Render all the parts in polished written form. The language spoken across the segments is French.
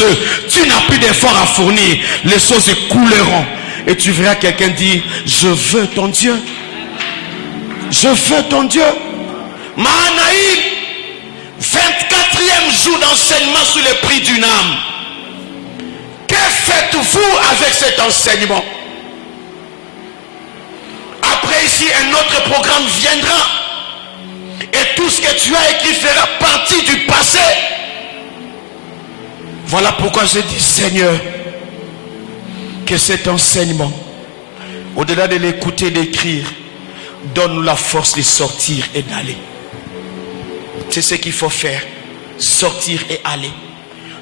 eux. Tu n'as plus d'efforts à fournir. Les choses couleront. Et tu verras quelqu'un dire, je veux ton Dieu. Je veux ton Dieu. Mahanaïm, 24e jour d'enseignement sur le prix d'une âme. Que faites-vous avec cet enseignement? Après ici, un autre programme viendra. Et tout ce que tu as écrit fera partie du passé. Voilà pourquoi je dis, Seigneur, que cet enseignement, au-delà de l'écouter, d'écrire, donne-nous la force de sortir et d'aller. C'est ce qu'il faut faire. Sortir et aller.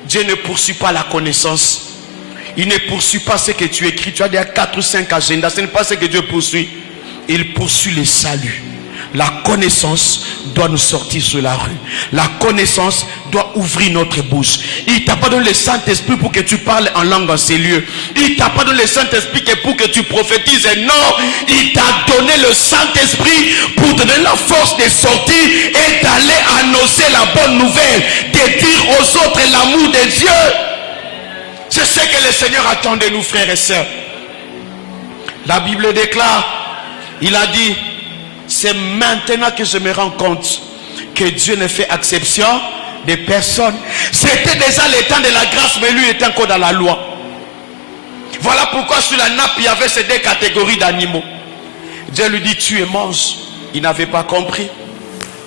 Dieu ne poursuit pas la connaissance. Il ne poursuit pas ce que tu écris. Tu as déjà 4 ou 5 agendas. Ce n'est pas ce que Dieu poursuit. Il poursuit le salut. La connaissance doit nous sortir sur la rue. La connaissance doit ouvrir notre bouche. Il t'a pas donné le Saint-Esprit pour que tu parles en langue en ces lieux. Il t'a pas donné le Saint-Esprit pour que tu prophétises. Non, il t'a donné le Saint-Esprit pour te donner la force de sortir et d'aller annoncer la bonne nouvelle, de dire aux autres l'amour de Dieu. C'est ce que le Seigneur attend de nous, frères et sœurs. La Bible déclare, il a dit, c'est maintenant que je me rends compte que Dieu ne fait exception de personne. C'était déjà le temps de la grâce, mais lui était encore dans la loi. Voilà pourquoi sur la nappe, il y avait ces 2 catégories d'animaux. Dieu lui dit, tue et mange. Il n'avait pas compris.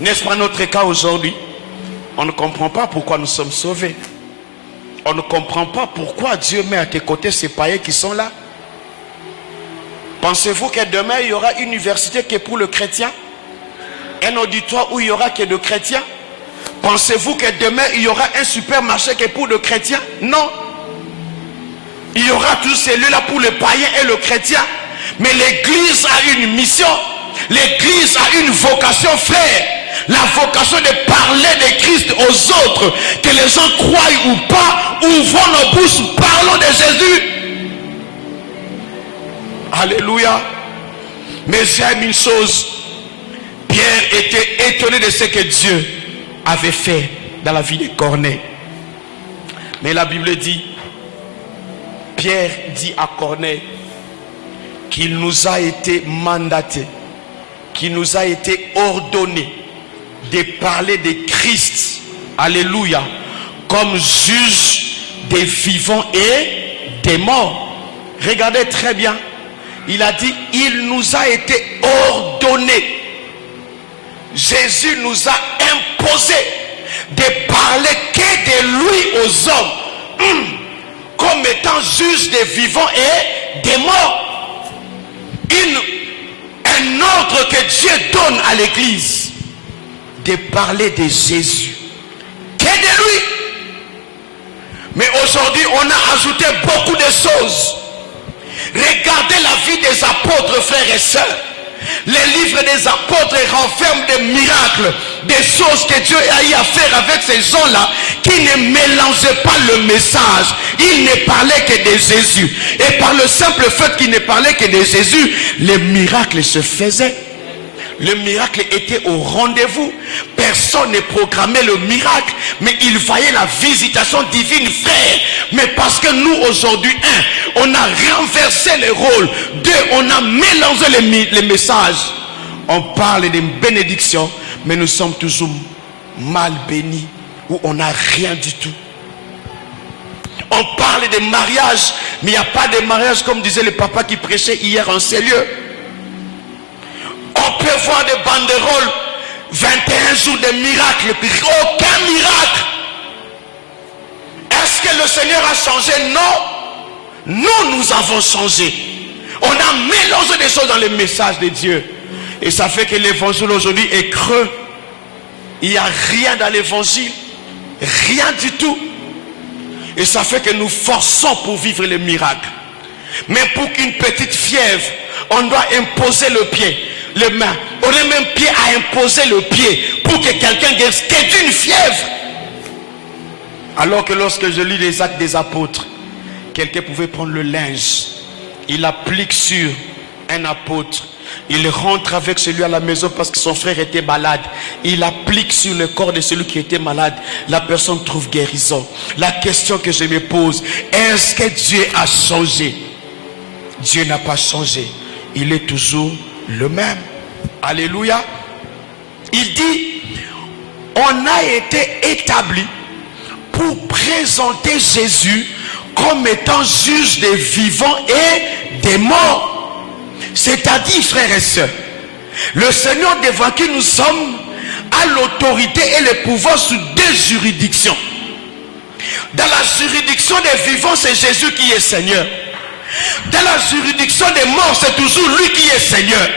N'est-ce pas notre cas aujourd'hui? On ne comprend pas pourquoi nous sommes sauvés. On ne comprend pas pourquoi Dieu met à tes côtés ces païens qui sont là. Pensez-vous que demain il y aura une université qui est pour le chrétien? Un auditoire où il y aura que de chrétiens? Pensez-vous que demain il y aura un supermarché qui est pour le chrétien? Non. Il y aura tous ces lieux là pour le païen et le chrétien. Mais l'église a une mission. L'église a une vocation, frère. La vocation de parler de Christ aux autres. Que les gens croient ou pas, ouvrons nos bouches, parlons de Jésus. Alléluia. Mais j'aime une chose. Pierre était étonné de ce que Dieu avait fait dans la vie de Corneille. Mais la Bible dit, Pierre dit à Corneille qu'il nous a été mandaté, qu'il nous a été ordonné de parler de Christ, alléluia, comme juge des vivants et des morts. Regardez très bien. Il a dit, il nous a été ordonné. Jésus nous a imposé de parler que de lui aux hommes, comme étant juge des vivants et des morts. Un ordre que Dieu donne à l'église, de parler de Jésus, que de lui. Mais aujourd'hui, on a ajouté beaucoup de choses. Regardez la vie des apôtres, frères et sœurs. Les livres des apôtres renferment des miracles, des choses que Dieu a eu à faire avec ces gens-là qui ne mélangeaient pas le message. Ils ne parlaient que de Jésus. Et par le simple fait qu'ils ne parlaient que de Jésus, les miracles se faisaient. Le miracle était au rendez-vous. Personne ne programmait le miracle, mais il voyait la visitation divine, frère. Mais parce que nous aujourd'hui, on a renversé les rôles. 2, on a mélangé les messages. On parle d'une bénédiction, mais nous sommes toujours mal bénis, où on n'a rien du tout. On parle de mariage, mais il n'y a pas de mariage comme disait le papa qui prêchait hier en ces lieux. On peut voir des banderoles, 21 jours de miracles, puis aucun miracle. Est-ce que le Seigneur a changé? Non. Nous avons changé. On a mélangé des choses dans le message de Dieu. Et ça fait que l'évangile aujourd'hui est creux. Il n'y a rien dans l'évangile. Rien du tout. Et ça fait que nous forçons pour vivre le miracle. Mais pour qu'une petite fièvre, on doit imposer le pied. Les mains, on est même pied à imposer le pied pour que quelqu'un guérisse que d'une fièvre. Alors que lorsque je lis les actes des apôtres, quelqu'un pouvait prendre le linge, il l'applique sur un apôtre, Il rentre avec celui à la maison parce que son frère était malade. Il applique sur le corps de celui qui était malade. La personne trouve guérison. La question que je me pose, est-ce que Dieu a changé? Dieu n'a pas changé. Il est toujours le même. Alléluia. Il dit, on a été établi pour présenter Jésus comme étant juge des vivants et des morts. C'est-à-dire, frères et sœurs, le Seigneur devant qui nous sommes a l'autorité et le pouvoir sur deux juridictions. Dans la juridiction des vivants, c'est Jésus qui est Seigneur. Dans la juridiction des morts, c'est toujours lui qui est Seigneur.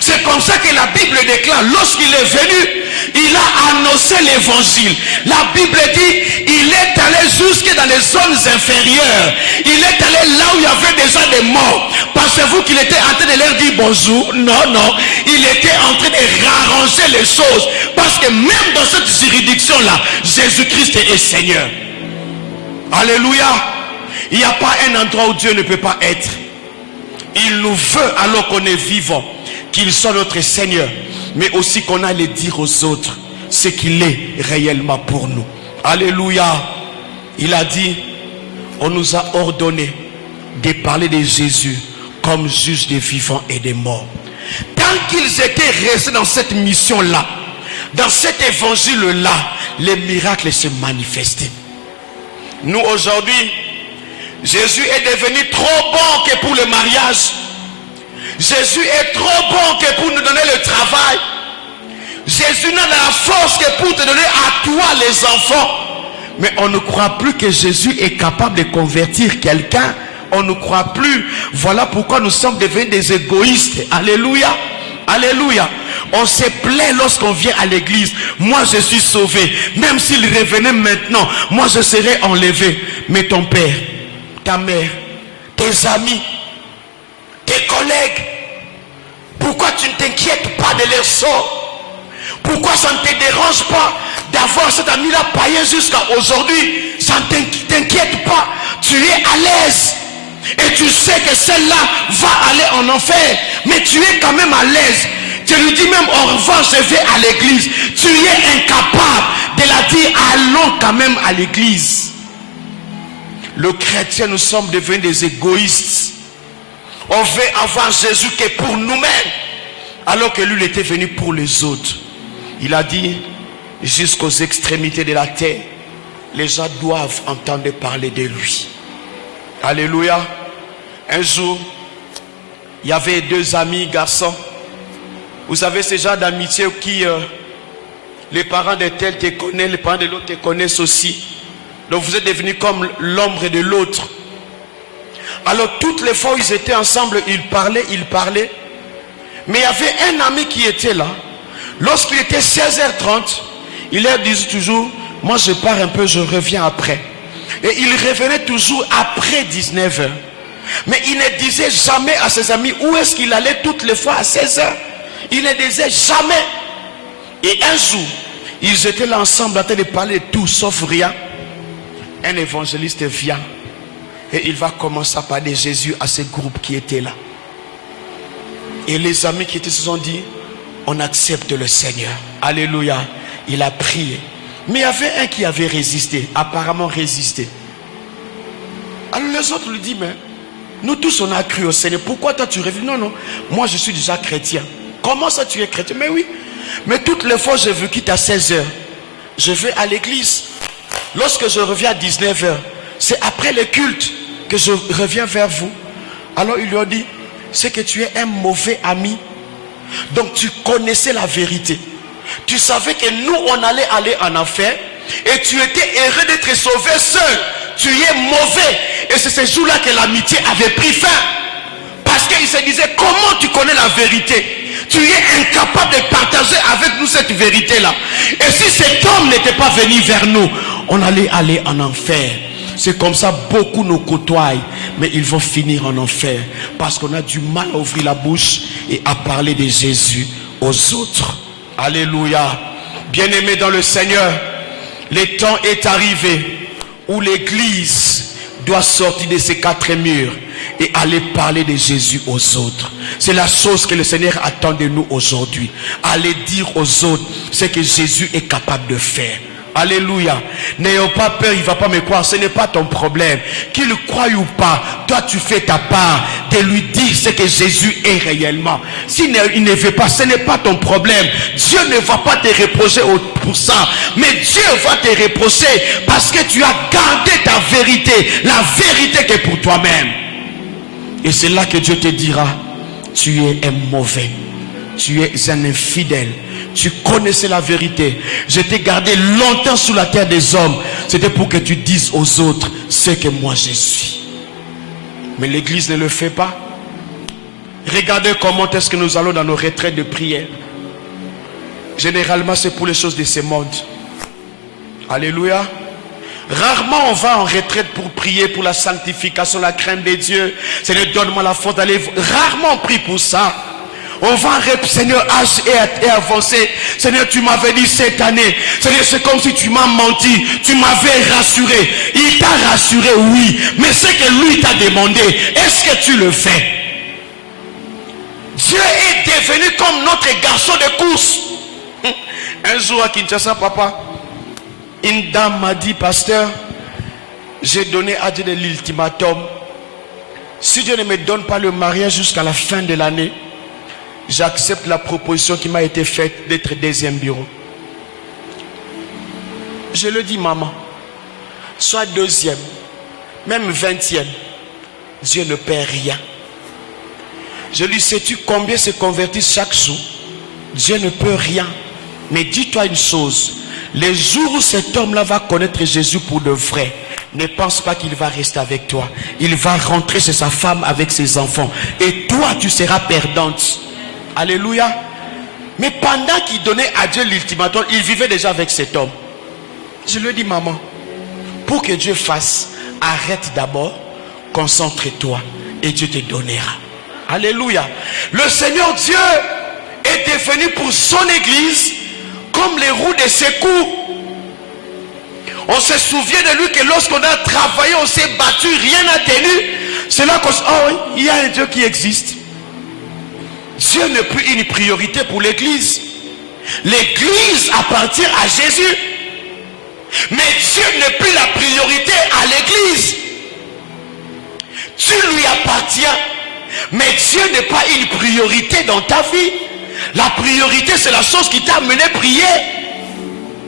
C'est comme ça que la Bible déclare, lorsqu'il est venu, il a annoncé l'évangile. La Bible dit, il est allé jusque dans les zones inférieures. Il est allé là où il y avait déjà des morts. Pensez-vous qu'il était en train de leur dire bonjour? Non, non. Il était en train de rarranger les choses. Parce que même dans cette juridiction-là, Jésus-Christ est Seigneur. Alléluia. Il n'y a pas un endroit où Dieu ne peut pas être. Il nous veut alors qu'on est vivant, qu'il soit notre Seigneur, mais aussi qu'on aille dire aux autres ce qu'il est réellement pour nous. Alléluia. Il a dit, on nous a ordonné de parler de Jésus comme juge des vivants et des morts. Tant qu'ils étaient restés dans cette mission-là, dans cet évangile-là, les miracles se manifestaient. Nous aujourd'hui, Jésus est devenu trop bon que pour le mariage. Jésus est trop bon que pour nous donner le travail. Jésus n'a la force que pour te donner à toi les enfants. Mais on ne croit plus que Jésus est capable de convertir quelqu'un. On ne croit plus. Voilà pourquoi nous sommes devenus des égoïstes. Alléluia. Alléluia. On se plaît lorsqu'on vient à l'église. Moi je suis sauvé. Même s'il revenait maintenant, moi je serais enlevé. Mais ton père, ta mère, tes amis, tes collègues, pourquoi tu ne t'inquiètes pas de leur sort? Pourquoi ça ne te dérange pas d'avoir cet ami-là païen jusqu'à aujourd'hui? Ça ne t'inquiète pas. Tu es à l'aise. Et tu sais que celle-là va aller en enfer. Mais tu es quand même à l'aise. Tu lui dis même au revoir, je vais à l'église. Tu es incapable de la dire, allons quand même à l'église. Le chrétien, nous sommes devenus des égoïstes. On veut avoir Jésus que pour nous-mêmes, alors que lui il était venu pour les autres. Il a dit, jusqu'aux extrémités de la terre, les gens doivent entendre parler de lui. Alléluia. Un jour, il y avait deux amis garçons. Vous savez, ces gens d'amitié qui, les parents de tel te connaissent, les parents de l'autre te connaissent aussi. Donc vous êtes devenus comme l'ombre de l'autre. Alors toutes les fois où ils étaient ensemble, ils parlaient. Mais il y avait un ami qui était là. Lorsqu'il était 16h30, il leur disait toujours, moi je pars un peu, je reviens après. Et il revenait toujours après 19h. Mais il ne disait jamais à ses amis où est-ce qu'il allait toutes les fois à 16h. Il ne disait jamais. Et un jour, ils étaient là ensemble en train de parler de tout sauf rien. Un évangéliste vient et il va commencer à parler de Jésus à ce groupe qui était là. Et les amis qui étaient se sont dit, on accepte le Seigneur. Alléluia. Il a prié. Mais il y avait un qui avait résisté, apparemment résisté. Alors les autres lui disent, mais nous tous on a cru au Seigneur. Pourquoi toi tu reviens? Non, non, moi je suis déjà chrétien. Comment ça tu es chrétien? Mais oui. Mais toutes les fois je veux quitter à 16h. Je vais à l'église. Lorsque je reviens à 19h, c'est après le culte que je reviens vers vous. Alors il lui a dit, c'est que tu es un mauvais ami. Donc tu connaissais la vérité. Tu savais que nous on allait aller en enfer. Et tu étais heureux d'être sauvé seul. Tu es mauvais. Et c'est ce jour-là que l'amitié avait pris fin. Parce qu'il se disait, comment tu connais la vérité? Tu es incapable de partager avec nous cette vérité-là. Et si cet homme n'était pas venu vers nous, on allait aller en enfer. C'est comme ça, beaucoup nous côtoient, mais ils vont finir en enfer. Parce qu'on a du mal à ouvrir la bouche et à parler de Jésus aux autres. Alléluia. Bien-aimés dans le Seigneur, le temps est arrivé où l'église doit sortir de ces quatre murs et aller parler de Jésus aux autres. C'est la chose que le Seigneur attend de nous aujourd'hui. Aller dire aux autres ce que Jésus est capable de faire. Alléluia. N'ayons pas peur, il ne va pas me croire. Ce n'est pas ton problème. Qu'il croie ou pas, toi tu fais ta part de lui dire ce que Jésus est réellement. S'il ne veut pas, ce n'est pas ton problème. Dieu ne va pas te reprocher pour ça. Mais Dieu va te reprocher parce que tu as gardé ta vérité. La vérité qui est pour toi-même. Et c'est là que Dieu te dira, tu es un mauvais. Tu es un infidèle. Tu connaissais la vérité. Je t'ai gardé longtemps sous la terre des hommes. C'était pour que tu dises aux autres ce que moi je suis. Mais l'église ne le fait pas. Regardez comment est-ce que nous allons dans nos retraites de prière. Généralement c'est pour les choses de ce monde. Alléluia. Rarement on va en retraite pour prier pour la sanctification, la crainte de Dieu. Seigneur, donne-moi la force d'aller. Rarement on prie pour ça. On va Seigneur, âge et avancer. Seigneur, tu m'avais dit cette année. Seigneur, c'est comme si tu m'as menti. Tu m'avais rassuré. Il t'a rassuré, oui. Mais ce que lui t'a demandé, est-ce que tu le fais? Dieu est devenu comme notre garçon de course. Un jour à Kinshasa, papa, une dame m'a dit, pasteur, j'ai donné à Dieu de l'ultimatum. Si Dieu ne me donne pas le mariage jusqu'à la fin de l'année, j'accepte la proposition qui m'a été faite d'être deuxième bureau. Je le dis, maman, soit deuxième, même 20e, Dieu ne perd rien. Je lui dis, sais-tu combien se convertissent chaque jour? Dieu ne peut rien. Mais dis-toi une chose, les jours où cet homme-là va connaître Jésus pour de vrai, ne pense pas qu'il va rester avec toi. Il va rentrer chez sa femme avec ses enfants. Et toi, tu seras perdante. Alléluia. Mais pendant qu'il donnait à Dieu l'ultimatum, il vivait déjà avec cet homme. Je lui dis, maman, pour que Dieu fasse, arrête d'abord, concentre-toi et Dieu te donnera. Alléluia. Le Seigneur Dieu est devenu pour son église comme les roues de secours. On se souvient de lui que lorsqu'on a travaillé, on s'est battu, rien n'a tenu. C'est là qu'on se dit, oh oui, il y a un Dieu qui existe. Dieu n'est plus une priorité pour l'église. L'église appartient à Jésus. Mais Dieu n'est plus la priorité à l'église. Tu lui appartiens. Mais Dieu n'est pas une priorité dans ta vie. La priorité, c'est la chose qui t'a amené à prier.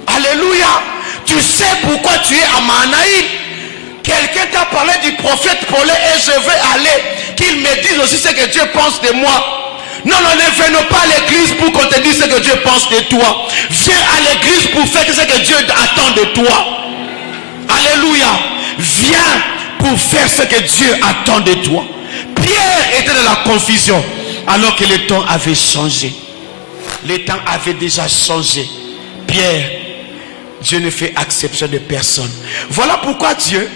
Alléluia. Tu sais pourquoi tu es à Mahanaïm. Quelqu'un t'a parlé du prophète Paul et je vais aller. Qu'il me dise aussi ce que Dieu pense de moi. Non, ne venons pas à l'église pour qu'on te dise ce que Dieu pense de toi. Viens à l'église pour faire ce que Dieu attend de toi. Alléluia. Viens pour faire ce que Dieu attend de toi. Pierre était dans la confusion alors que le temps avait changé. Le temps avait déjà changé. Pierre, Dieu ne fait exception de personne. Voilà pourquoi Dieu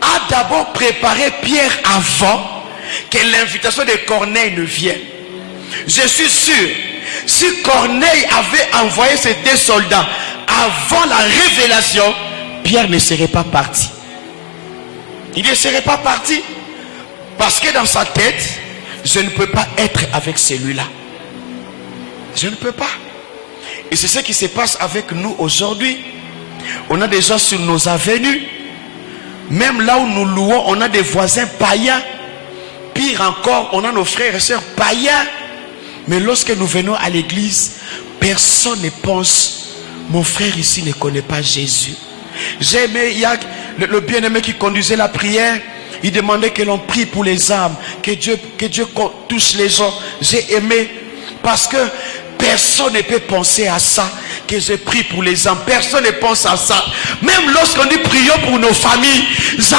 a d'abord préparé Pierre avant que l'invitation de Corneille ne vienne. Je suis sûr, si Corneille avait envoyé ses 2 soldats avant la révélation, Pierre ne serait pas parti. Il ne serait pas parti. Parce que dans sa tête, je ne peux pas être avec celui-là. Je ne peux pas. Et c'est ce qui se passe avec nous aujourd'hui. On a des gens sur nos avenues. Même là où nous louons, on a des voisins païens. Pire encore, on a nos frères et sœurs païens. Mais lorsque nous venons à l'église, personne ne pense, mon frère ici ne connaît pas Jésus. J'ai aimé, il y a le bien-aimé qui conduisait la prière. Il demandait que l'on prie pour les âmes, que Dieu touche les gens. J'ai aimé parce que personne ne peut penser à ça, que je prie pour les âmes. Personne ne pense à ça. Même lorsqu'on dit prions pour nos familles, c'est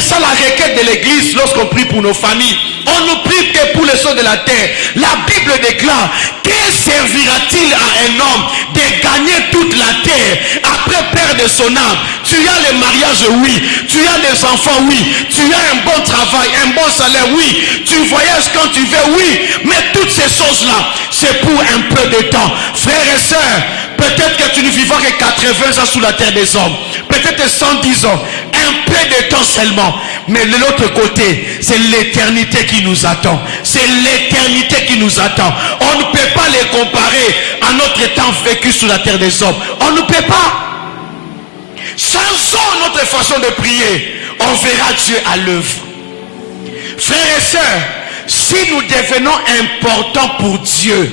ça la requête de l'église lorsqu'on prie pour nos familles. On ne prie que pour les choses de la terre. La Bible déclare, que servira-t-il à un homme de gagner toute la terre après perdre son âme? Tu as le mariage, oui. Tu as les enfants, oui. Tu as un bon travail, un bon salaire, oui. Tu voyages quand tu veux, oui. Mais toutes ces choses-là, c'est pour un peu de temps. Frères et sœurs, peut-être que tu ne vivras que 80 ans sous la terre des hommes. Peut-être 110 ans. Un peu de temps seulement. Mais de l'autre côté, c'est l'éternité qui nous attend. C'est l'éternité qui nous attend. On ne peut pas les comparer à notre temps vécu sur la terre des hommes. On ne peut pas. Changeons notre façon de prier. On verra Dieu à l'œuvre. Frères et sœurs, si nous devenons importants pour Dieu,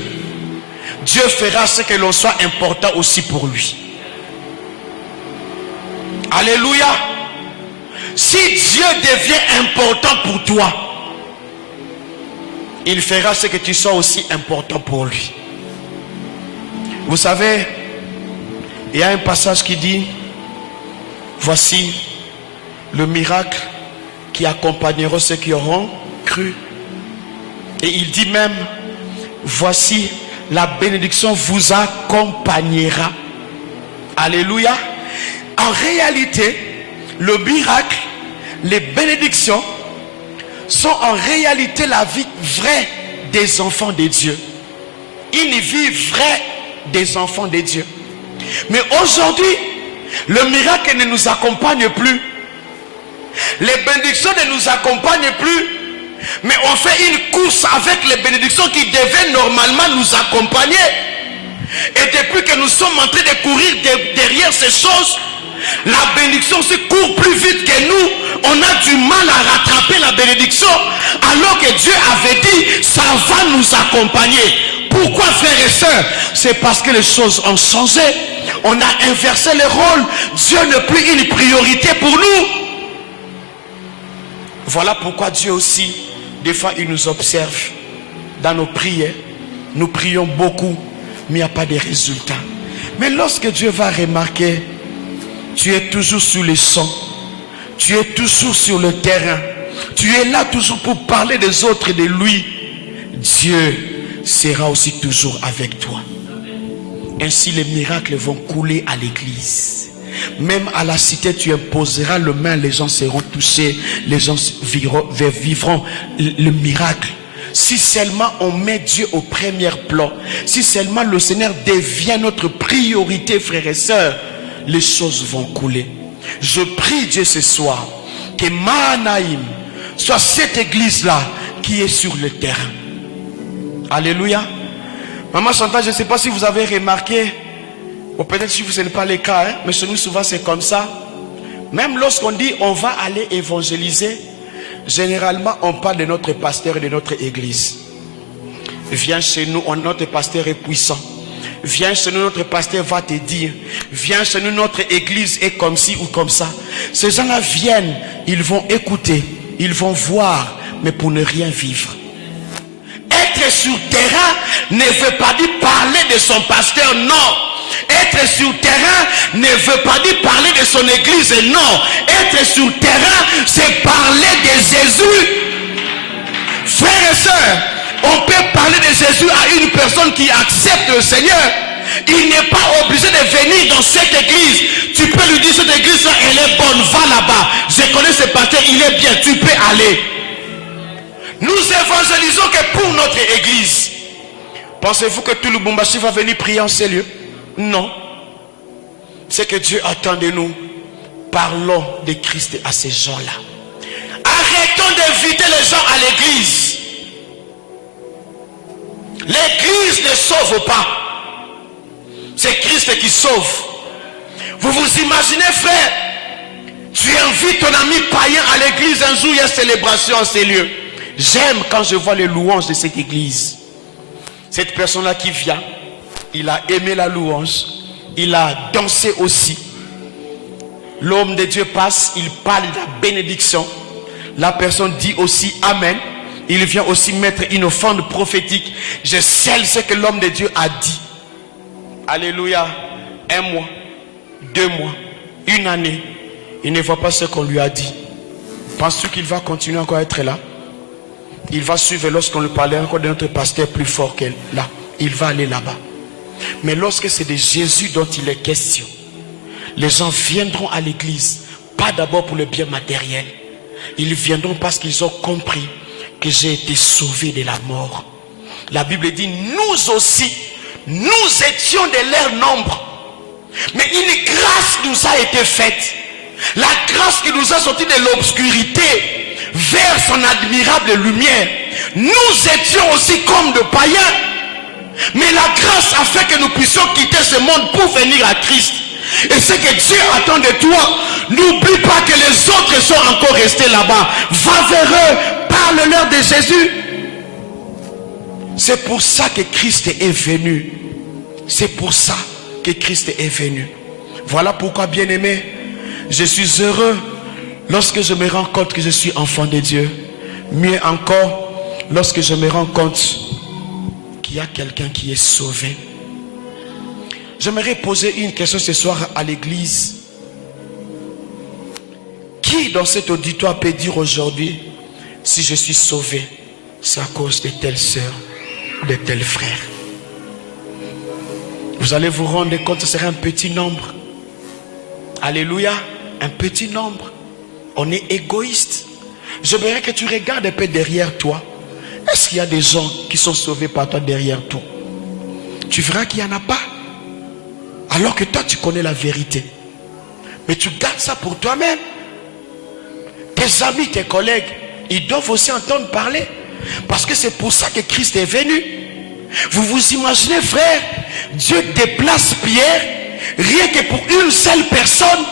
Dieu fera ce que l'on soit important aussi pour lui. Alléluia. Si Dieu devient important pour toi, il fera ce que tu sois aussi important pour lui. Vous savez, il y a un passage qui dit, voici le miracle qui accompagnera ceux qui auront cru. Et il dit même, voici la bénédiction vous accompagnera. Alléluia. En réalité, le miracle, les bénédictions sont en réalité la vie vraie des enfants de Dieu. Une vie vraie des enfants de Dieu. Mais aujourd'hui, le miracle ne nous accompagne plus. Les bénédictions ne nous accompagnent plus. Mais on fait une course avec les bénédictions qui devaient normalement nous accompagner. Et depuis que nous sommes en train de courir derrière ces choses, la bénédiction se court plus vite que nous. On a du mal à rattraper la bénédiction, alors que Dieu avait dit, ça va nous accompagner. Pourquoi, frères et sœurs? C'est parce que les choses ont changé. On a inversé les rôles. Dieu n'est plus une priorité pour nous. Voilà pourquoi Dieu aussi, des fois, il nous observe dans nos prières. Nous prions beaucoup, mais il n'y a pas de résultats. Mais lorsque Dieu va remarquer, tu es toujours sur les champs, tu es toujours sur le terrain, tu es là toujours pour parler des autres et de lui, Dieu sera aussi toujours avec toi. Ainsi les miracles vont couler à l'église. Même à la cité, tu imposeras le main, les gens seront touchés, les gens vivront le miracle. Si seulement on met Dieu au premier plan, si seulement le Seigneur devient notre priorité, frères et sœurs, les choses vont couler. Je prie Dieu ce soir que Mahanaïm soit cette église-là qui est sur le terrain. Alléluia. Maman Chantal, je ne sais pas si vous avez remarqué, ou peut-être si ce n'est pas le cas, hein, mais chez nous souvent c'est comme ça. Même lorsqu'on dit on va aller évangéliser, généralement on parle de notre pasteur et de notre église. Viens chez nous, notre pasteur est puissant. Viens chez nous, notre pasteur va te dire. Viens chez nous, notre église est comme ci ou comme ça. Ces gens-là viennent, ils vont écouter, ils vont voir, mais pour ne rien vivre. Être sur terrain ne veut pas dire parler de son pasteur, non. Être sur terrain ne veut pas dire parler de son église, non. Être sur terrain, c'est parler de Jésus. Frères et sœurs, on peut parler de Jésus à une personne qui accepte le Seigneur. Il n'est pas obligé de venir dans cette église. Tu peux lui dire, cette église elle est bonne, va là-bas. Je connais ce pasteur, il est bien, tu peux aller. Nous évangélisons que pour notre église. Pensez-vous que tout le Lubumbashi va venir prier en ces lieux? Non. C'est que Dieu attend de nous. Parlons de Christ à ces gens-là. Arrêtons d'inviter les gens à l'église. L'église ne sauve pas. C'est Christ qui sauve. Vous vous imaginez, frère, tu invites ton ami païen à l'église un jour, il y a célébration en ces lieux. J'aime quand je vois les louanges de cette église. Cette personne-là qui vient, il a aimé la louange, il a dansé aussi. L'homme de Dieu passe, il parle de la bénédiction. La personne dit aussi Amen. Il vient aussi mettre une offrande prophétique. Je scelle ce que l'homme de Dieu a dit. Alléluia. 1 mois, 2 mois, 1 année. Il ne voit pas ce qu'on lui a dit. Penses-tu qu'il va continuer encore à être là? Il va suivre lorsqu'on lui parlait encore de notre pasteur plus fort qu'elle. Là, il va aller là-bas. Mais lorsque c'est de Jésus dont il est question, les gens viendront à l'église, pas d'abord pour le bien matériel. Ils viendront parce qu'ils ont compris que j'ai été sauvé de la mort. La Bible dit, nous aussi, nous étions de leur nombre. Mais une grâce nous a été faite. La grâce qui nous a sortis de l'obscurité vers son admirable lumière. Nous étions aussi comme de païens. Mais la grâce a fait que nous puissions quitter ce monde pour venir à Christ. Et ce que Dieu attend de toi, n'oublie pas que les autres sont encore restés là-bas. Va vers eux, parle-leur de Jésus. C'est pour ça que Christ est venu. C'est pour ça que Christ est venu. Voilà pourquoi, bien-aimé, je suis heureux lorsque je me rends compte que je suis enfant de Dieu. Mieux encore, lorsque je me rends compte qu'il y a quelqu'un qui est sauvé. J'aimerais poser une question ce soir à l'église. Qui dans cet auditoire peut dire aujourd'hui, si je suis sauvé, c'est à cause de telle sœur, de tel frère? Vous allez vous rendre compte, ce serait un petit nombre. Alléluia, un petit nombre. On est égoïste. J'aimerais que tu regardes un peu derrière toi. Est-ce qu'il y a des gens qui sont sauvés par toi derrière toi? Tu verras qu'il n'y en a pas. Alors que toi tu connais la vérité. Mais tu gardes ça pour toi-même. Tes amis, tes collègues, ils doivent aussi entendre parler. Parce que c'est pour ça que Christ est venu. Vous vous imaginez, frère, Dieu déplace Pierre rien que pour une seule personne.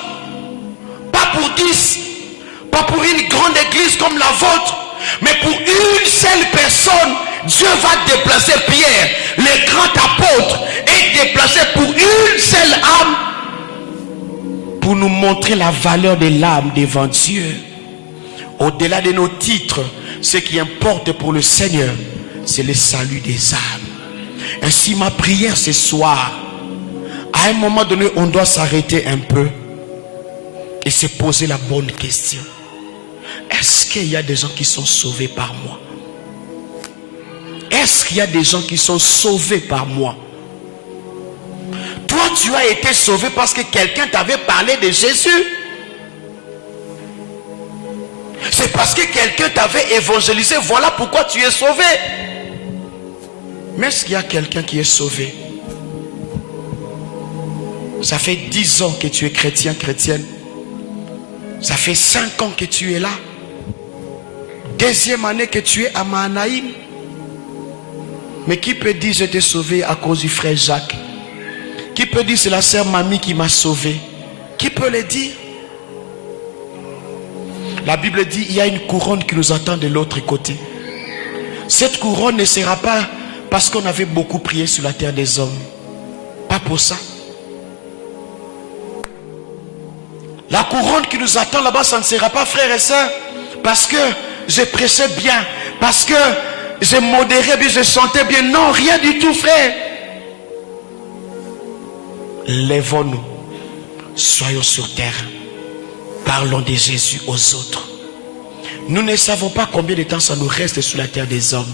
Pas pour 10. Pas pour une grande église comme la vôtre. Mais pour une seule personne, Dieu va déplacer Pierre, le grand apôtre, et déplacer pour une seule âme, pour nous montrer la valeur de l'âme devant Dieu. Au-delà de nos titres, ce qui importe pour le Seigneur, c'est le salut des âmes. Ainsi, ma prière ce soir, à un moment donné, on doit s'arrêter un peu et se poser la bonne question. Est-ce qu'il y a des gens qui sont sauvés par moi? Est-ce qu'il y a des gens qui sont sauvés par moi? Toi, tu as été sauvé parce que quelqu'un t'avait parlé de Jésus. C'est parce que quelqu'un t'avait évangélisé. Voilà pourquoi tu es sauvé. Mais est-ce qu'il y a quelqu'un qui est sauvé? Ça fait 10 ans que tu es chrétien, chrétienne. Ça fait 5 ans que tu es là. Deuxième année que tu es à Mahanaïm. Mais qui peut dire je t'ai sauvé à cause du frère Jacques? Qui peut dire c'est la sœur Mamie qui m'a sauvé? Qui peut le dire? La Bible dit il y a une couronne qui nous attend de l'autre côté. Cette couronne ne sera pas parce qu'on avait beaucoup prié sur la terre des hommes. Pas pour ça. La couronne qui nous attend là-bas, ça ne sera pas, frères et sœurs, parce que je prêchais bien, parce que je modérais bien, je chantais bien. Non, rien du tout, frère. Lèvons-nous, soyons sur terre, parlons de Jésus aux autres. Nous ne savons pas combien de temps ça nous reste sur la terre des hommes.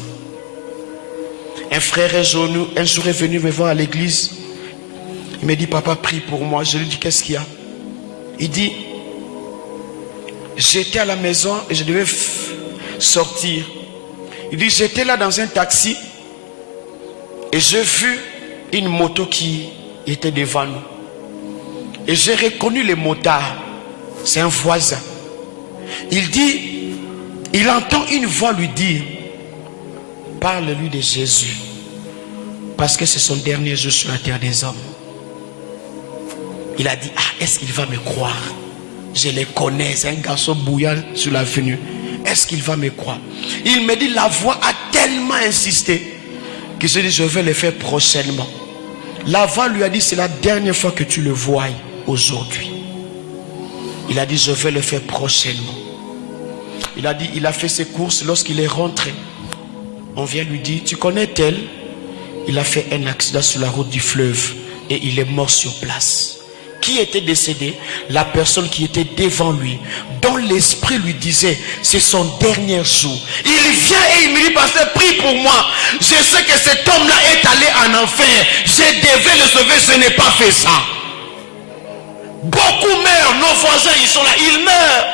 Un frère un jour est venu me voir à l'église. Il me dit, papa, prie pour moi. Je lui dis, qu'est-ce qu'il y a? Il dit, j'étais à la maison et je devais sortir. Il dit, j'étais là dans un taxi et j'ai vu une moto qui était devant nous. Et j'ai reconnu le motard. C'est un voisin. Il dit, il entend une voix lui dire, parle-lui de Jésus. Parce que c'est son dernier jour sur la terre des hommes. Il a dit, ah, est-ce qu'il va me croire? Je le connais, c'est un garçon bouillant sur l'avenue. Est-ce qu'il va me croire? Il me dit, la voix a tellement insisté que je dis, je vais le faire prochainement. La voix lui a dit, c'est la dernière fois que tu le vois aujourd'hui. Il a dit, je vais le faire prochainement. Il a dit, il a fait ses courses. Lorsqu'il est rentré, on vient lui dire, tu connais tel? Il a fait un accident sur la route du fleuve et il est mort sur place. Qui était décédé? La personne qui était devant lui, dont l'esprit lui disait, c'est son dernier jour. Il vient et il me dit, pasteur, prie pour moi. Je sais que cet homme-là est allé en enfer. Je devais le sauver, je n'ai pas fait ça. Beaucoup meurent, nos voisins, ils sont là, ils meurent.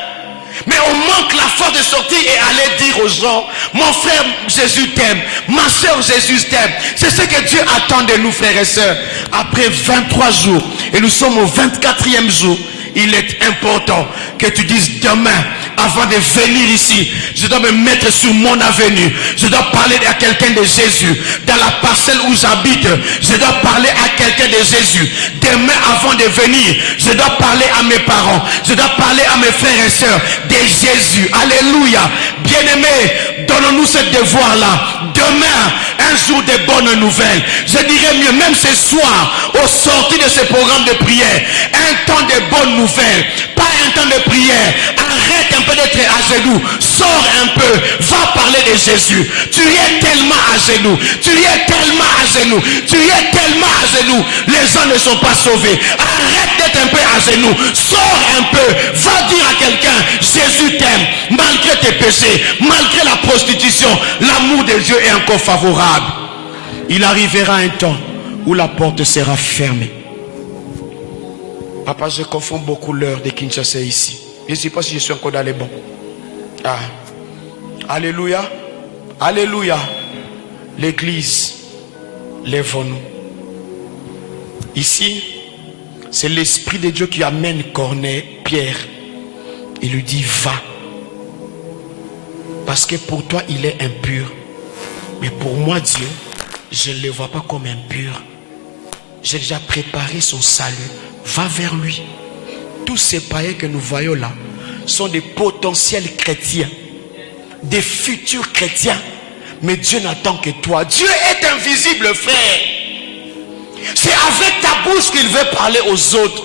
Mais on manque la force de sortir et aller dire aux gens, mon frère Jésus t'aime, ma soeur Jésus t'aime. C'est ce que Dieu attend de nous, frères et sœurs. Après 23 jours, et nous sommes au 24e jour, il est important que tu dises demain, avant de venir ici, je dois me mettre sur mon avenue. Je dois parler à quelqu'un de Jésus. Dans la parcelle où j'habite, je dois parler à quelqu'un de Jésus. Demain, avant de venir, je dois parler à mes parents. Je dois parler à mes frères et sœurs de Jésus. Alléluia. Bien-aimés, donnons-nous ce devoir-là. Demain, un jour de bonnes nouvelles. Je dirais mieux, même ce soir, au sortir de ce programme de prière, un temps de bonnes nouvelles, pas un temps de prière. Arrête un peu d'être à genoux, sors un peu, va parler de Jésus. Tu es tellement à genoux, tu es tellement à genoux, tu es tellement à genoux. Les gens ne sont pas sauvés. Arrête d'être un peu à genoux, sors un peu, va dire à quelqu'un, Jésus t'aime, malgré tes péchés, malgré la prostitution, l'amour de Dieu est encore favorable. Il arrivera un temps où la porte sera fermée. Papa, je confonds beaucoup l'heure de Kinshasa ici. Je ne sais pas si je suis encore dans les bons. Ah. Alléluia. Alléluia. L'église, lèvons-nous. Ici, c'est l'Esprit de Dieu qui amène Corneille, Pierre. Il lui dit, va. Parce que pour toi, il est impur. Mais pour moi, Dieu, je ne le vois pas comme impur. J'ai déjà préparé son salut. Va vers lui. Tous ces païens que nous voyons là sont des potentiels chrétiens, des futurs chrétiens. Mais Dieu n'attend que toi. Dieu est invisible, frère. C'est avec ta bouche qu'il veut parler aux autres.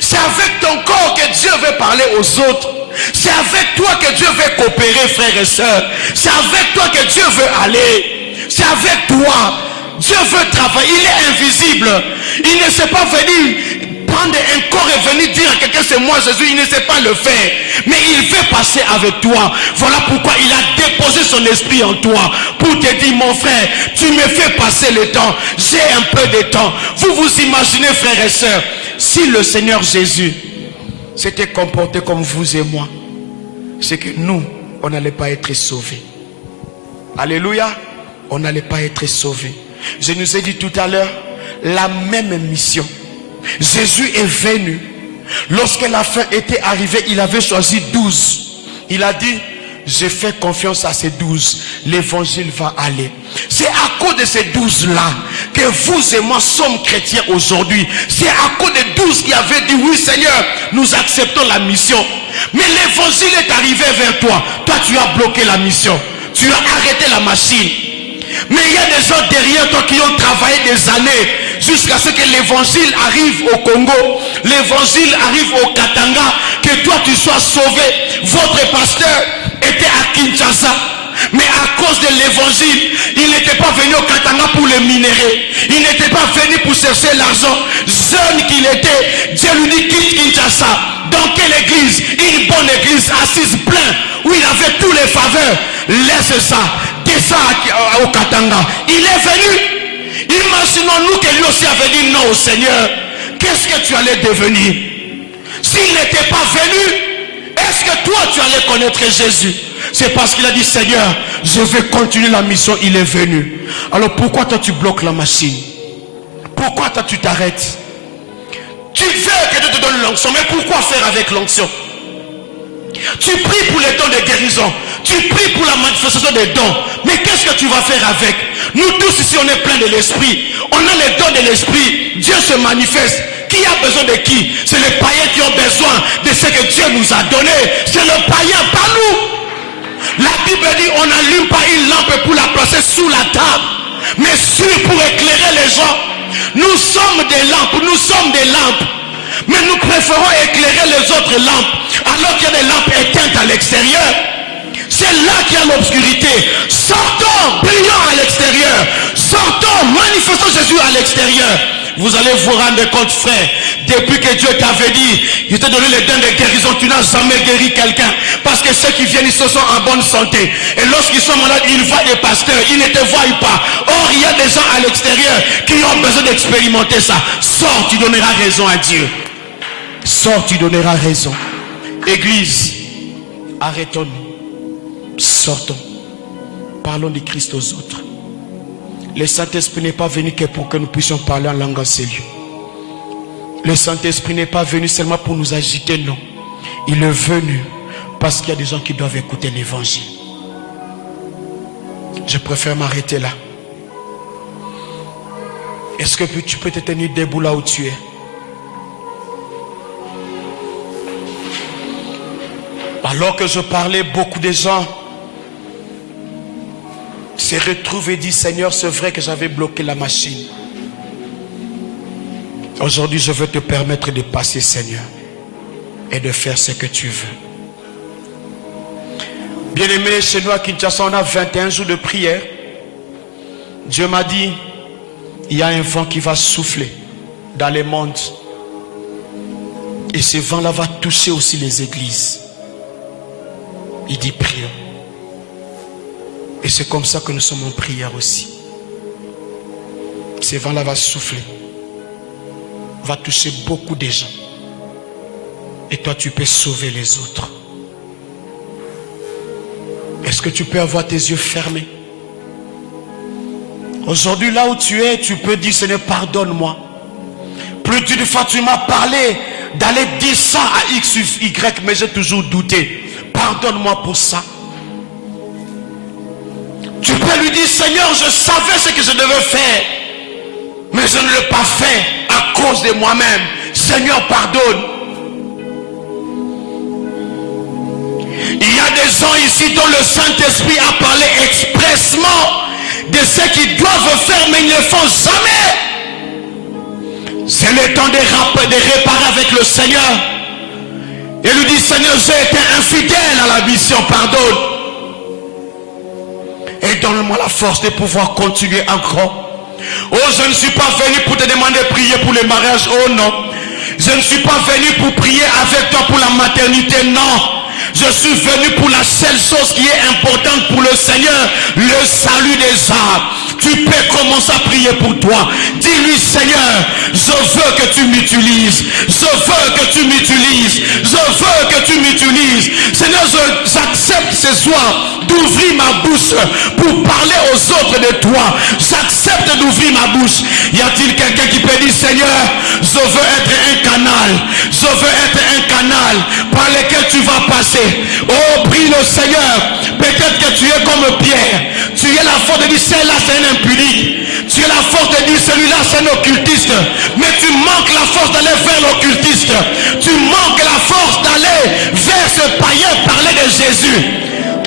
C'est avec ton corps que Dieu veut parler aux autres. C'est avec toi que Dieu veut coopérer, frères et sœurs. C'est avec toi que Dieu veut aller. C'est avec toi. Dieu veut travailler. Il est invisible. Il ne sait pas venir prendre un corps et venir dire à quelqu'un, c'est moi Jésus. Il ne sait pas le faire. Mais il veut passer avec toi. Voilà pourquoi il a déposé son esprit en toi. Pour te dire, mon frère, tu me fais passer le temps. J'ai un peu de temps. Vous vous imaginez, frères et sœurs, si le Seigneur Jésus s'était comporté comme vous et moi, c'est que nous, on n'allait pas être sauvés. Alléluia. On n'allait pas être sauvés. Je nous ai dit tout à l'heure, la même mission. Jésus est venu. Lorsque la fin était arrivée, il avait choisi 12. Il a dit, j'ai fait confiance à ces 12. L'évangile va aller. C'est à cause de ces 12-là que vous et moi sommes chrétiens aujourd'hui. C'est à cause des 12 qui avaient dit, oui Seigneur, nous acceptons la mission. Mais l'évangile est arrivé vers toi. Toi, tu as bloqué la mission. Tu as arrêté la machine. Mais il y a des gens derrière toi qui ont travaillé des années jusqu'à ce que l'évangile arrive au Congo, l'évangile arrive au Katanga, que toi tu sois sauvé. Votre pasteur était à Kinshasa, mais à cause de l'évangile, il n'était pas venu au Katanga pour le minérer. Il n'était pas venu pour chercher l'argent. Jeune qu'il était, Dieu lui dit, quitte Kinshasa. Dans quelle église? Une bonne église assise plein, où il avait tous les faveurs. Laisse ça. Ça au Katanga. Il est venu. Imaginons-nous que lui aussi avait dit non au Seigneur. Qu'est-ce que tu allais devenir? S'il n'était pas venu, est-ce que toi tu allais connaître Jésus? C'est parce qu'il a dit, Seigneur, je vais continuer la mission. Il est venu. Alors pourquoi toi tu bloques la machine? Pourquoi toi tu t'arrêtes? Tu veux que Dieu te donne l'onction, mais pourquoi faire avec l'onction? Tu pries pour les dons de guérison. Tu pries pour la manifestation des dons. Mais qu'est-ce que tu vas faire avec? Nous tous ici, on est plein de l'esprit. On a les dons de l'esprit. Dieu se manifeste. Qui a besoin de qui? C'est les païens qui ont besoin de ce que Dieu nous a donné. C'est le païen, pas nous. La Bible dit, on n'allume pas une lampe pour la placer sous la table, mais pour éclairer les gens. Nous sommes des lampes. Nous sommes des lampes. Mais nous préférons éclairer les autres lampes, alors qu'il y a des lampes éteintes à l'extérieur. C'est là qu'il y a l'obscurité. Sortons, brillons à l'extérieur. Sortons, manifestons Jésus à l'extérieur. Vous allez vous rendre compte, frère, depuis que Dieu t'avait dit, il t'a donné les dons de guérison, tu n'as jamais guéri quelqu'un. Parce que ceux qui viennent ici sont en bonne santé. Et lorsqu'ils sont malades, ils voient des pasteurs, ils ne te voient pas. Or, il y a des gens à l'extérieur qui ont besoin d'expérimenter ça. Sors, tu donneras raison à Dieu. Sors, tu donneras raison. Église, arrêtons-nous. Sortons. Parlons de Christ aux autres. Le Saint-Esprit n'est pas venu que pour que nous puissions parler en langue en ces lieux. Le Saint-Esprit n'est pas venu seulement pour nous agiter, non. Il est venu parce qu'il y a des gens qui doivent écouter l'évangile. Je préfère m'arrêter là. Est-ce que tu peux te tenir debout là où tu es? Alors que je parlais, beaucoup de gens se retrouvent et disent: Seigneur, c'est vrai que j'avais bloqué la machine. Aujourd'hui, je veux te permettre de passer, Seigneur, et de faire ce que tu veux. Bien-aimés, chez nous à Kinshasa, on a 21 jours de prière. Dieu m'a dit, il y a un vent qui va souffler dans les mondes. Et ce vent-là va toucher aussi les églises. Il dit prions. Et c'est comme ça que nous sommes en prière aussi. Ce vent-là va souffler. Va toucher beaucoup de gens. Et toi, tu peux sauver les autres. Est-ce que tu peux avoir tes yeux fermés? Aujourd'hui, là où tu es, tu peux dire: Seigneur, pardonne-moi. Plus d'une fois, tu m'as parlé d'aller dire ça à X ou Y, mais j'ai toujours douté. Pardonne-moi pour ça. Tu peux lui dire: Seigneur, je savais ce que je devais faire, mais je ne l'ai pas fait à cause de moi-même. Seigneur, pardonne. Il y a des gens ici dont le Saint-Esprit a parlé expressement de ce qu'ils doivent faire, mais ils ne le font jamais. C'est le temps de réparer avec le Seigneur. Et lui dit: Seigneur, j'ai été infidèle à la mission, pardonne. Et donne-moi la force de pouvoir continuer encore. Oh, je ne suis pas venu pour te demander de prier pour le mariage. Oh non. Je ne suis pas venu pour prier avec toi pour la maternité. Non. Je suis venu pour la seule chose qui est importante pour le Seigneur, le salut des âmes. Tu peux commencer à prier pour toi. Dis-lui: Seigneur, je veux que tu m'utilises. Je veux que tu m'utilises. Je veux que tu m'utilises. Seigneur, j'accepte ce soir d'ouvrir ma bouche pour parler aux autres de toi. J'accepte d'ouvrir ma bouche. Y a-t-il quelqu'un qui peut dire: Seigneur, je veux être un canal. Je veux être un canal par lequel tu vas passer. Oh, prie le Seigneur. Peut-être que tu es comme Pierre. Tu es la force de dire: celle-là c'est un impudique. Tu es la force de dire: celui-là c'est un occultiste. Mais tu manques la force d'aller vers l'occultiste. Tu manques la force d'aller vers ce païen parler de Jésus.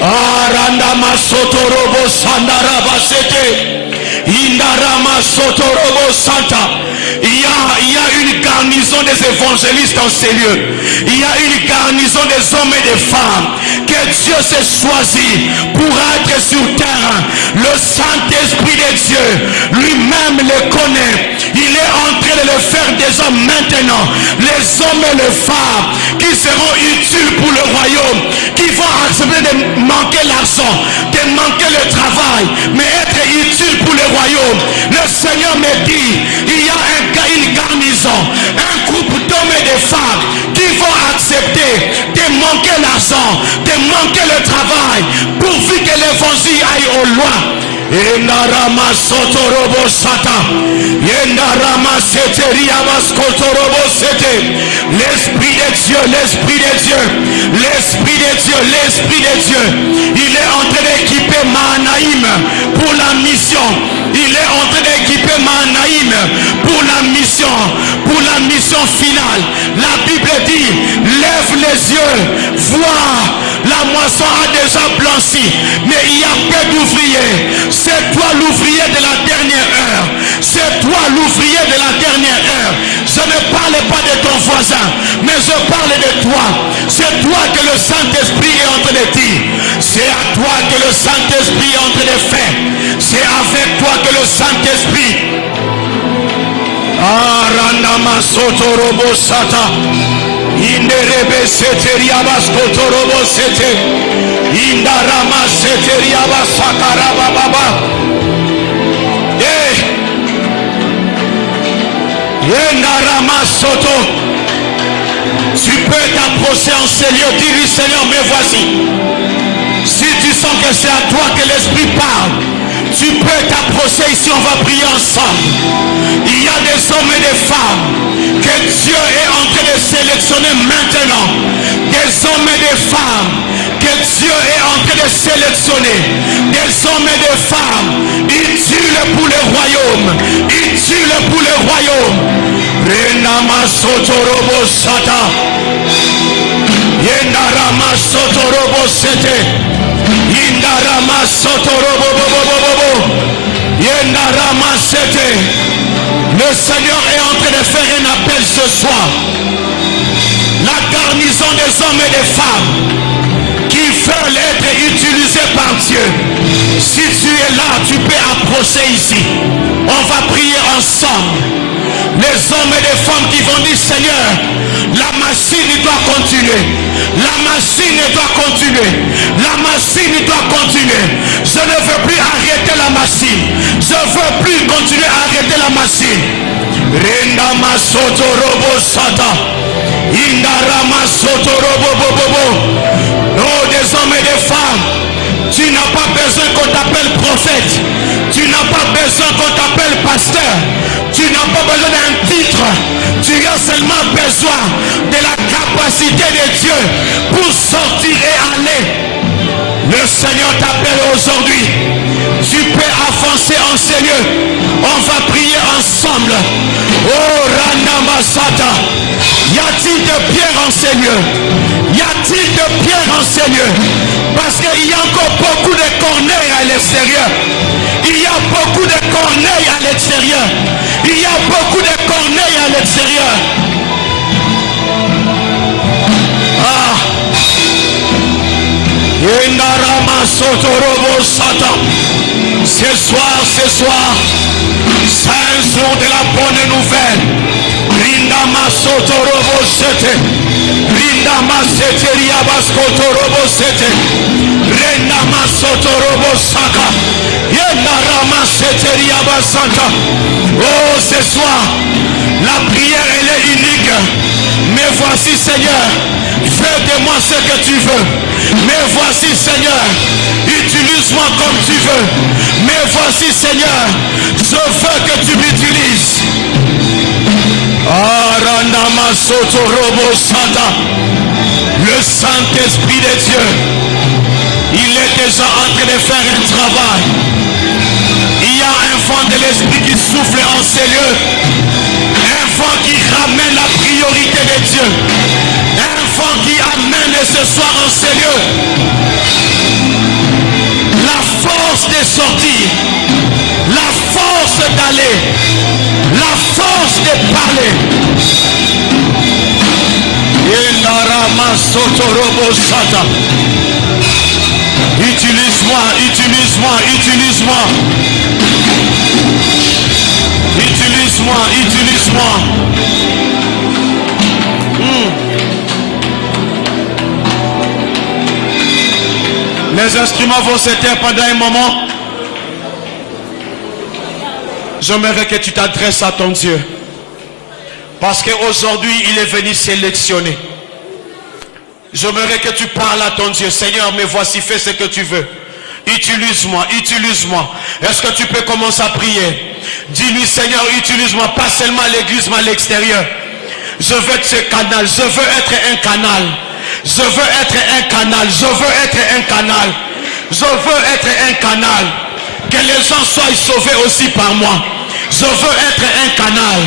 Arandama sotorobo sandaraba sete. Indarama sotorobo santa. Il y a une garnison des évangélistes dans ces lieux. Il y a une garnison des hommes et des femmes que Dieu s'est choisi pour être sur terre. Le Saint-Esprit de Dieu lui-même le connaît. Il est en train de le faire déjà maintenant. Les hommes et les femmes qui seront utiles pour le royaume, qui vont accepter de manquer l'argent, de manquer le travail, mais être utiles pour le royaume. Le Seigneur me dit, il y a une garnison, un groupe d'hommes et de femmes qui vont accepter de manquer l'argent, de manquer le travail, pourvu que l'évangile aille au loin. Endarama sotorobo sata. Endarama seteriamas kotorobo sete. L'Esprit de Dieu, l'Esprit de Dieu, l'Esprit de Dieu, l'Esprit de Dieu. Il est en train d'équiper Mahanaïm pour la mission. Il est en train d'équiper Mahanaïm pour la mission finale. La Bible dit, lève les yeux, vois, la moisson a déjà blanchi, mais il y a peu d'ouvriers. C'est toi l'ouvrier de la dernière heure. C'est toi l'ouvrier de la dernière heure. Je ne parle pas de ton voisin, mais je parle de toi. C'est toi que le Saint-Esprit est en train de dire. C'est à toi que le Saint-Esprit est en train de faire. C'est avec toi que le Saint-Esprit. Arandama sotorobo sata. Inderebe seteriabas kotorobo sete. Indarama seteriabas sakaraba baba. Yendarama soto. Tu peux t'approcher en ces lieux, dis-lui: Seigneur, me voici. Si tu sens que c'est à toi que l'Esprit parle, Tu peux t'approcher ici, on va prier ensemble. Il y a des hommes et des femmes que Dieu est en train de sélectionner maintenant. Des hommes et des femmes que Dieu est en train de sélectionner. Des hommes et des femmes utiles pour le royaume. Utiles pour le royaume. Renama Sotorobo Sata. Yendarama Sotorobo Sete. Yendarama Sotorobo Bobo. Yendarama Sete. Le Seigneur est en train de faire un appel ce soir. La garnison des hommes et des femmes qui veulent être utilisés par Dieu. Si tu es là, tu peux approcher ici. On va prier ensemble. Les hommes et les femmes qui vont dire, Seigneur, la machine doit continuer. La machine doit continuer. La machine doit continuer. Je ne veux plus arrêter la machine. Je ne veux plus continuer à arrêter la machine. Rendama soto robo sata. Indarama soto robo bobo. Oh, des hommes et des femmes, tu n'as pas besoin qu'on t'appelle prophète. Tu n'as pas besoin qu'on t'appelle pasteur. Tu n'as pas besoin d'un titre. Tu as seulement besoin de la capacité de Dieu pour sortir et aller. Le Seigneur t'appelle aujourd'hui. Tu peux avancer en Seigneur. On va prier ensemble. Oh Randamasata. Y a-t-il de pierre en Seigneur? Y a-t-il de pierre en Seigneur? Parce qu'il y a encore beaucoup de corneilles à l'extérieur. Il y a beaucoup de corneilles à l'extérieur. Il y a beaucoup de corneilles à l'extérieur. Ah. Ce soir, c'est un jour de la bonne nouvelle. Rindama Sotorobo Sete. Rindama Seteria Baskotorobo Sete. Rindama Sotorobo Saka. Yendarama Seteria Basanta. Oh, ce soir, la prière elle est unique. Mais voici, Seigneur, fais de moi ce que tu veux. Mais voici, Seigneur, utilise-moi comme tu veux. Mais voici, Seigneur, je veux que tu m'utilises. Arandama Sotorobo Santa. Le Saint-Esprit de Dieu, il est déjà en train de faire un travail. Il y a un vent de l'Esprit qui souffle en ces lieux. Un vent qui ramène la priorité de Dieu. Un vent qui amène ce soir en ces lieux la force de sortir, la force d'aller, la force de parler. Utilise-moi, utilise-moi, utilise-moi. Utilise-moi, utilise-moi. Les instruments vont se taire pendant un moment. J'aimerais que tu t'adresses à ton Dieu. Parce qu'aujourd'hui, il est venu sélectionner. J'aimerais que tu parles à ton Dieu. Seigneur, me voici, fais ce que tu veux. Utilise-moi, utilise-moi. Est-ce que tu peux commencer à prier? Dis-lui, Seigneur, utilise-moi, pas seulement à l'église, mais à l'extérieur. Je veux être ce canal, je veux être un canal. Je veux être un canal, je veux être un canal. Je veux être un canal. Que les gens soient sauvés aussi par moi. Je veux être un canal.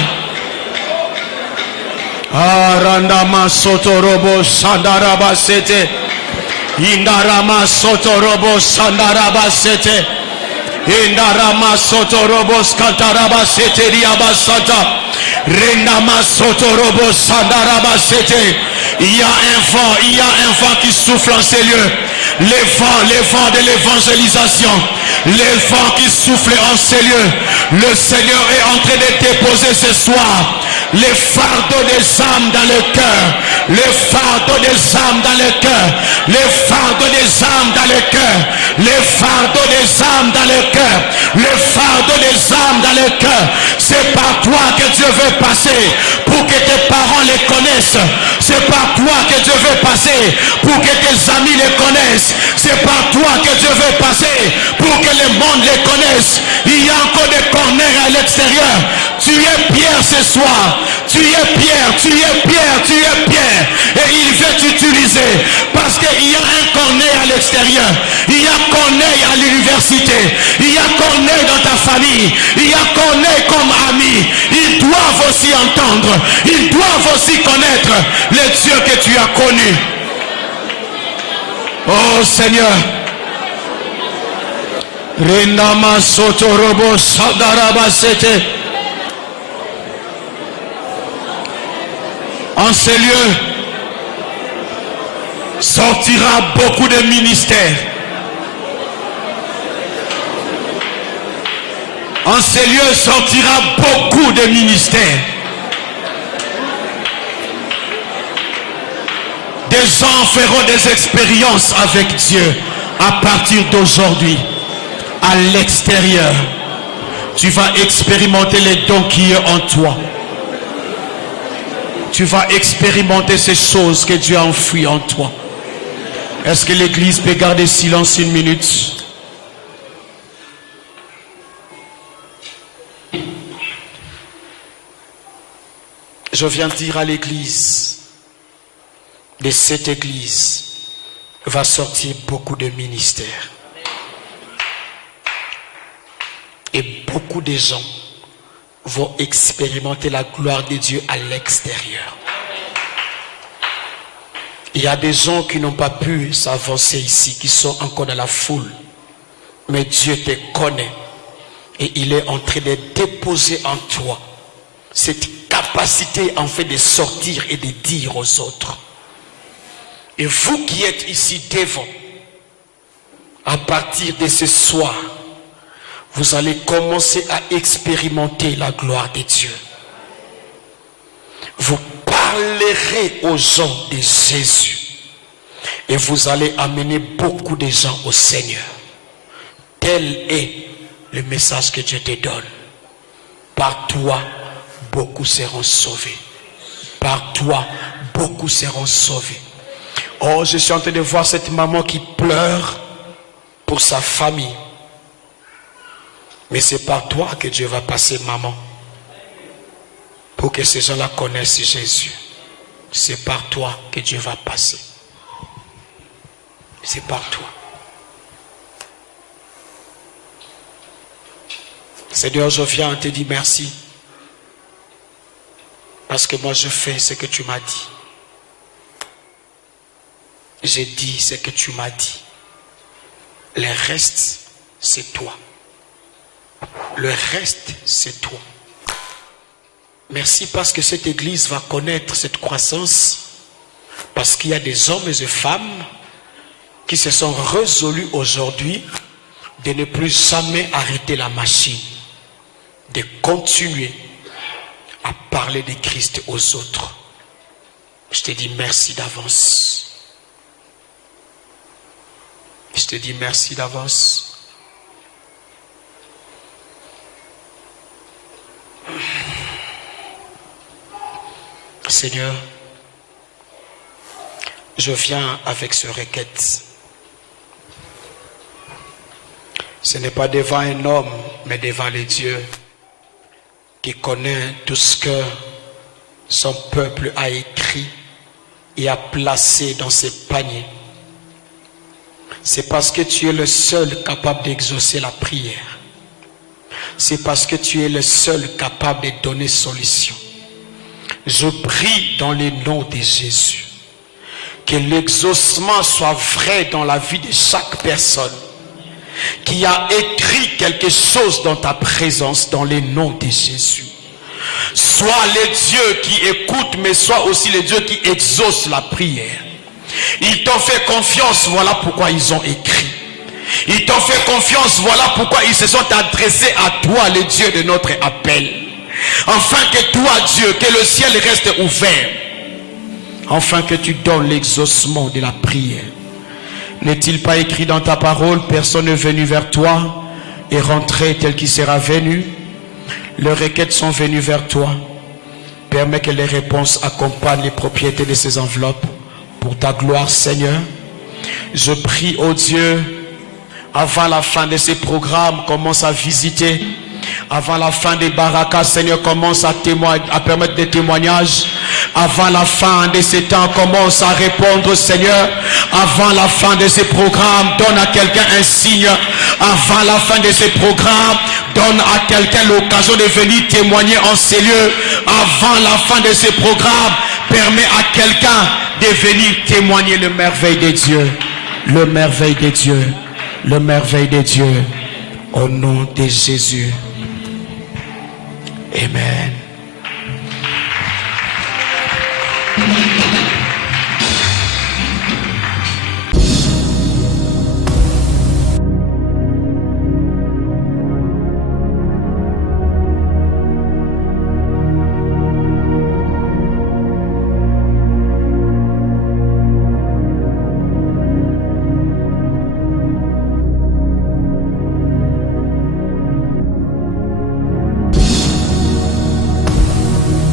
Arandama Sotorobo Sandaraba Sete. Indarama Sotorobo Sandaraba Sete. Indarama Sotorobo Skantaraba Sete Riabasata. Rendama Sotorobo Sandaraba Sete. Il y a un vent qui souffle en ces lieux. Les vents de l'évangélisation. Les vents qui soufflent en ces lieux. Le Seigneur est en train de déposer ce soir les fardeaux des âmes dans le cœur. Les fardeaux des âmes dans le cœur. Les fardeaux des âmes dans le cœur. Les fardeaux des âmes dans le cœur. Les fardeaux des âmes dans le cœur. C'est par toi que Dieu veut passer pour que tes parents les connaissent. C'est par toi que Dieu veut passer pour que tes amis les connaissent. C'est par toi que Dieu veut passer pour que le monde les connaisse. Il y a encore des corners à l'extérieur. Tu es Pierre ce soir. Tu es Pierre, tu es Pierre, tu es Pierre. Et il veut t'utiliser. Parce qu'il y a un corner à l'extérieur. Il y a corner à l'université. Il y a corner dans ta famille. Il y a corner comme ami. Ils doivent aussi entendre. Ils doivent aussi connaître le Dieu que tu as connu. Oh Seigneur. Renama Sotorobo Sadarabasete. En ces lieux sortira beaucoup de ministères. En ces lieux sortira beaucoup de ministères. Des gens feront des expériences avec Dieu à partir d'aujourd'hui. À l'extérieur, tu vas expérimenter les dons qui sont en toi. Tu vas expérimenter ces choses que Dieu a enfouies en toi. Est-ce que l'église peut garder silence une minute? Je viens dire à l'église, de cette église va sortir beaucoup de ministères. Et beaucoup de gens vont expérimenter la gloire de Dieu à l'extérieur. Il y a des gens qui n'ont pas pu s'avancer ici, qui sont encore dans la foule. Mais Dieu te connaît. Et il est en train de déposer en toi cette capacité en fait de sortir et de dire aux autres. Et vous qui êtes ici devant, à partir de ce soir, vous allez commencer à expérimenter la gloire de Dieu. Vous parlerez aux gens de Jésus. Et vous allez amener beaucoup de gens au Seigneur. Tel est le message que Dieu te donne. Par toi, beaucoup seront sauvés. Par toi, beaucoup seront sauvés. Oh, je suis en train de voir cette maman qui pleure pour sa famille. Mais c'est par toi que Dieu va passer, maman. Pour que ces gens-là connaissent Jésus. C'est par toi que Dieu va passer. C'est par toi. Seigneur, je viens te dire merci. Parce que moi je fais ce que tu m'as dit. J'ai dit ce que tu m'as dit. Le reste, c'est toi. Le reste, c'est toi. Merci parce que cette église va connaître cette croissance. Parce qu'il y a des hommes et des femmes qui se sont résolus aujourd'hui de ne plus jamais arrêter la machine. De continuer à parler de Christ aux autres. Je te dis merci d'avance. Je te dis merci d'avance. Seigneur, je viens avec ce requête. Ce n'est pas devant un homme, mais devant les dieux qui connaît tout ce que son peuple a écrit et a placé dans ses paniers. C'est parce que tu es le seul capable d'exaucer la prière. C'est parce que tu es le seul capable de donner solution. Je prie dans le nom de Jésus que l'exaucement soit vrai dans la vie de chaque personne qui a écrit quelque chose dans ta présence dans le nom de Jésus. Sois le Dieu qui écoute, mais sois aussi le Dieu qui exauce la prière. Ils t'ont fait confiance, voilà pourquoi ils ont écrit. Ils t'ont fait confiance, voilà pourquoi ils se sont adressés à toi, le Dieu de notre appel. Afin que toi, Dieu, que le ciel reste ouvert. Afin que tu donnes l'exaucement de la prière. N'est-il pas écrit dans ta parole, personne n'est venu vers toi et rentré tel qu'il sera venu? Leurs requêtes sont venues vers toi. Permets que les réponses accompagnent les propriétés de ces enveloppes. Pour ta gloire, Seigneur, je prie, ô Dieu, Avant la fin de ces programmes, commence à visiter. Avant la fin des barakas, Seigneur, commence à permettre des témoignages. Avant la fin de ces temps, commence à répondre, Seigneur. Avant la fin de ces programmes, donne à quelqu'un un signe. Avant la fin de ces programmes, donne à quelqu'un l'occasion de venir témoigner en ces lieux. Avant la fin de ces programmes, permet à quelqu'un de venir témoigner le merveille de Dieu. Le merveille de Dieu. Le merveille de Dieu. Au nom de Jésus. Amen.